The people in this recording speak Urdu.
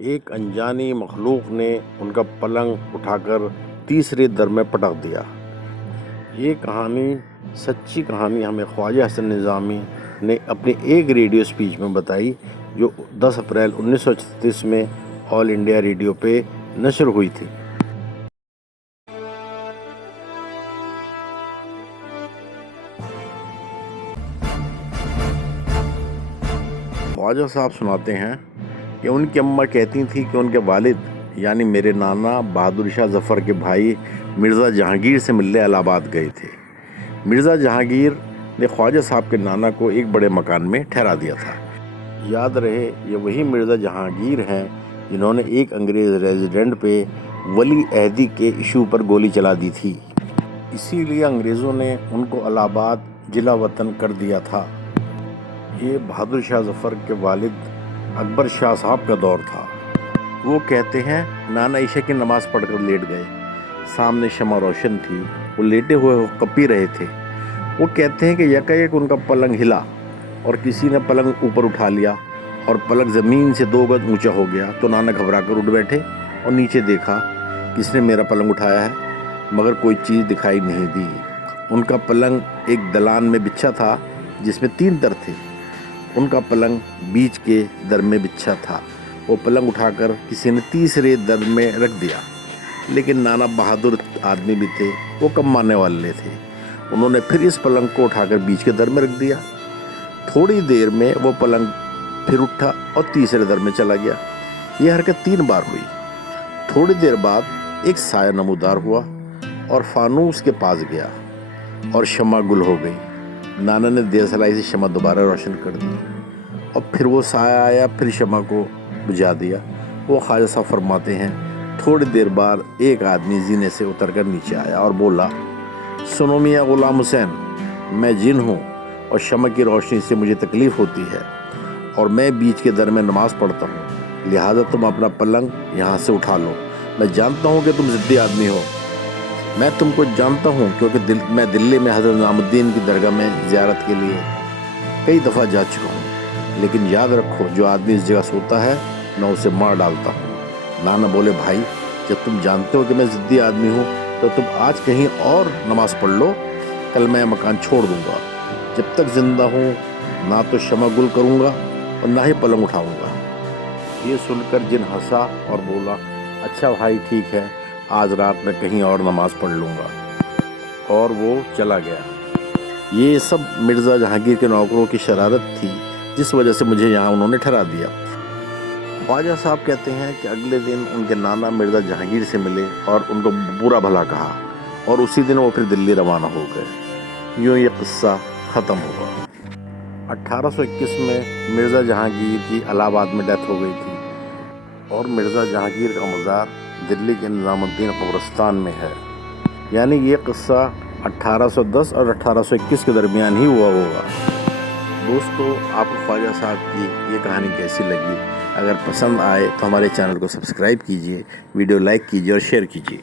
ایک انجانی مخلوق نے ان کا پلنگ اٹھا کر تیسرے در میں پٹک دیا۔ یہ کہانی سچی کہانی ہمیں خواجہ حسن نظامی نے اپنی ایک ریڈیو اسپیچ میں بتائی، جو 10 اپریل 1936 میں آل انڈیا ریڈیو پہ نشر ہوئی تھی۔ خواجہ صاحب سناتے ہیں کہ ان کی اماں کہتی تھی کہ ان کے والد یعنی میرے نانا بہادر شاہ ظفر کے بھائی مرزا جہانگیر سے ملنے الہ آباد گئے تھے۔ مرزا جہانگیر نے خواجہ صاحب کے نانا کو ایک بڑے مکان میں ٹھہرا دیا تھا۔ یاد رہے یہ وہی مرزا جہانگیر ہیں جنہوں نے ایک انگریز ریزیڈنٹ پہ ولی عہدی کے ایشو پر گولی چلا دی تھی۔ اسی لیے انگریزوں نے ان کو الہ آباد جلا وطن کر دیا تھا۔ یہ بہادر شاہ ظفر کے والد اکبر شاہ صاحب کا دور تھا۔ وہ کہتے ہیں نانا عشاء کی نماز پڑھ کر لیٹ گئے، سامنے شمع روشن تھی، وہ لیٹے ہوئے کپی رہے تھے۔ وہ کہتے ہیں کہ یکایک ان کا پلنگ ہلا اور کسی نے پلنگ اوپر اٹھا لیا اور پلنگ زمین سے 2 گز اونچا ہو گیا تو نانا گھبرا کر اٹھ بیٹھے اور نیچے دیکھا کس نے میرا پلنگ اٹھایا ہے، مگر کوئی چیز دکھائی نہیں دی۔ ان کا پلنگ ایک دلان میں بچھا تھا جس میں 3 در تھے۔ ان کا پلنگ بیچ کے در میں بچھا تھا۔ وہ پلنگ اٹھا کر کسی نے تیسرے در میں رکھ دیا، لیکن نانا بہادر آدمی بھی تھے، وہ کم ماننے والے تھے۔ انہوں نے پھر اس پلنگ کو اٹھا کر بیچ کے در میں رکھ دیا۔ تھوڑی دیر میں وہ پلنگ پھر اٹھا اور تیسرے در میں چلا گیا۔ یہ حرکت 3 بار ہوئی۔ تھوڑی دیر بعد ایک سایہ نمودار ہوا اور فانوس کے پاس گیا اور شمع گل ہو گئی۔ نانا نے دیسلائی سے شمع دوبارہ روشن کر دی اور پھر وہ سایہ آیا، پھر شمع کو بجھا دیا۔ وہ خواجہ صاحب فرماتے ہیں تھوڑی دیر بعد ایک آدمی زینے سے اتر کر نیچے آیا اور بولا، سنو میاں غلام حسین، میں جن ہوں اور شمع کی روشنی سے مجھے تکلیف ہوتی ہے اور میں بیچ کے در میں نماز پڑھتا ہوں، لہٰذا تم اپنا پلنگ یہاں سے اٹھا لو۔ میں جانتا ہوں کہ تم ضدی آدمی ہو، میں تم کو جانتا ہوں کیونکہ میں دلی میں حضرت نظام الدین کی درگاہ میں زیارت کے لیے کئی دفعہ جا چکا ہوں، لیکن یاد رکھو جو آدمی اس جگہ سوتا ہے میں اسے مار ڈالتا ہوں۔ نانا بولے، بھائی جب تم جانتے ہو کہ میں ضدی آدمی ہوں تو تم آج کہیں اور نماز پڑھ لو، کل میں مکان چھوڑ دوں گا۔ جب تک زندہ ہوں نہ تو شمع گل کروں گا اور نہ ہی پلنگ اٹھاؤں گا۔ یہ سن کر جن ہنسا اور بولا، اچھا بھائی ٹھیک ہے، آج رات میں کہیں اور نماز پڑھ لوں گا، اور وہ چلا گیا۔ یہ سب مرزا جہانگیر کے نوکروں کی شرارت تھی جس وجہ سے مجھے یہاں انہوں نے ٹھہرا دیا۔ خواجہ صاحب کہتے ہیں کہ اگلے دن ان کے نانا مرزا جہانگیر سے ملے اور ان کو برا بھلا کہا، اور اسی دن وہ پھر دلی روانہ ہو گئے۔ یوں یہ قصہ ختم ہوا۔ 1821 میں مرزا جہانگیر کی الہ آباد میں ڈیتھ ہو گئی تھی اور مرزا جہانگیر کا مزار دلی کے نظام الدین قبرستان میں ہے۔ یعنی یہ قصہ 1810 اور 1821 کے درمیان ہی ہوا ہوگا۔ دوستو، آپ کو خواجہ صاحب کی یہ کہانی کیسی لگی؟ اگر پسند آئے تو ہمارے چینل کو سبسکرائب کیجیے، ویڈیو لائک کیجیے اور شیئر کیجیے۔